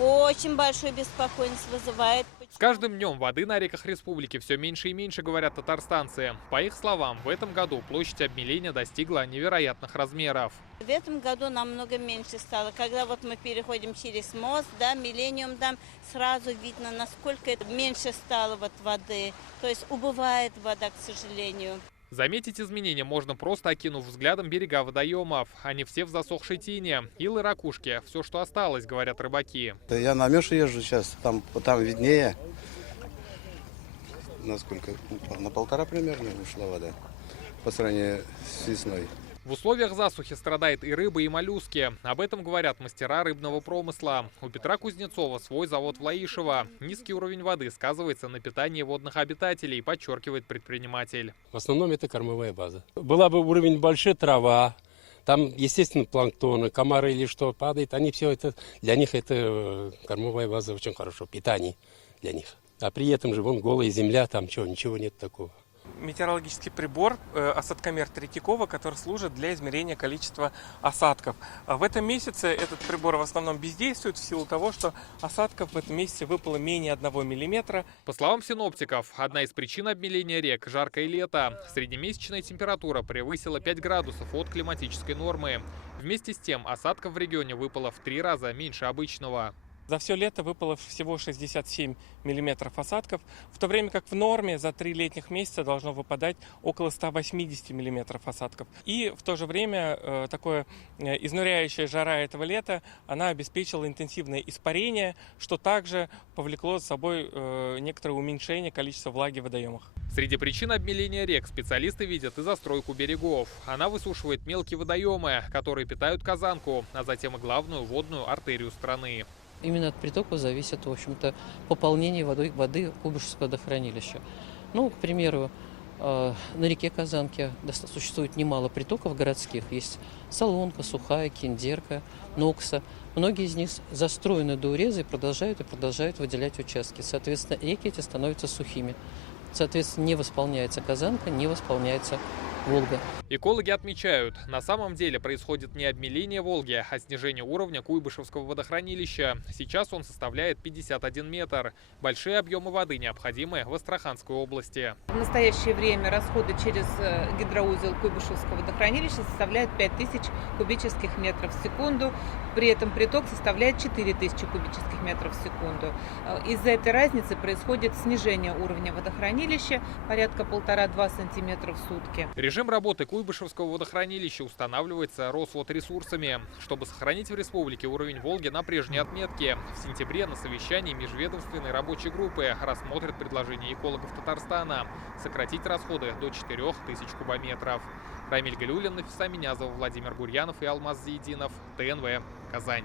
Очень большую беспокойность вызывает. С каждым днем воды на реках республики все меньше и меньше, говорят татарстанцы. По их словам, в этом году площадь обмеления достигла невероятных размеров. В этом году намного меньше стало. Когда вот мы переходим через мост, да, Миллениум, там сразу видно, насколько это меньше стало вот воды. То есть убывает вода, к сожалению. Заметить изменения можно просто окинув взглядом берега водоемов. Они все в засохшей тине. Илы, ракушки – все, что осталось, говорят рыбаки. Да я на Мёше езжу сейчас, там виднее. Насколько? На 1,5 примерно ушла вода по сравнению с весной. В условиях засухи страдает и рыба, и моллюски. Об этом говорят мастера рыбного промысла. У Петра Кузнецова свой завод в Лаишево. Низкий уровень воды сказывается на питании водных обитателей, подчеркивает предприниматель. В основном это кормовая база. Была бы уровень больше, трава, там, естественно, планктоны, комары или что падает. Они все это, для них это кормовая база очень хорошо, питание для них. А при этом же вон голая земля, там что, ничего нет такого. Метеорологический прибор осадкомер Третьякова, который служит для измерения количества осадков. В этом месяце этот прибор в основном бездействует в силу того, что осадков в этом месяце выпало менее 1 миллиметра. По словам синоптиков, одна из причин обмеления рек – жаркое лето. Среднемесячная температура превысила 5 градусов от климатической нормы. Вместе с тем осадков в регионе выпало в 3 раза меньше обычного. За все лето выпало всего 67 миллиметров осадков, в то время как в норме за 3 летних месяца должно выпадать около 180 миллиметров осадков. И в то же время такое изнуряющая жара этого лета, она обеспечила интенсивное испарение, что также повлекло за собой некоторое уменьшение количества влаги в водоемах. Среди причин обмеления рек специалисты видят и застройку берегов. Она высушивает мелкие водоемы, которые питают Казанку, а затем и главную водную артерию страны. Именно от притоков зависит, в общем-то, пополнение воды Куйбышевского водохранилища. Ну, к примеру, на реке Казанке существует немало притоков городских. Есть Солонка, Сухая, Киндерка, Нокса. Многие из них застроены до уреза и продолжают выделять участки. Соответственно, реки эти становятся сухими. Соответственно, не восполняется Казанка, не восполняется Волга. Экологи отмечают, на самом деле происходит не обмеление Волги, а снижение уровня Куйбышевского водохранилища. Сейчас он составляет 51 метр. Большие объемы воды необходимы в Астраханской области. В настоящее время расходы через гидроузел Куйбышевского водохранилища составляют 5000 кубических метров в секунду. При этом приток составляет 4000 кубических метров в секунду. Из-за этой разницы происходит снижение уровня водохранилища порядка 1,5-2 сантиметра в сутки. Режим работы Куйбышевского водохранилища устанавливается Росводресурсами. Чтобы сохранить в республике уровень Волги на прежней отметке, в сентябре на совещании межведомственной рабочей группы рассмотрят предложение экологов Татарстана сократить расходы до 4000 кубометров. Рамиль Галиуллин, Нафиса Минязова, Владимир Гурьянов и Алмаз Зиединов. ТНВ. Казань.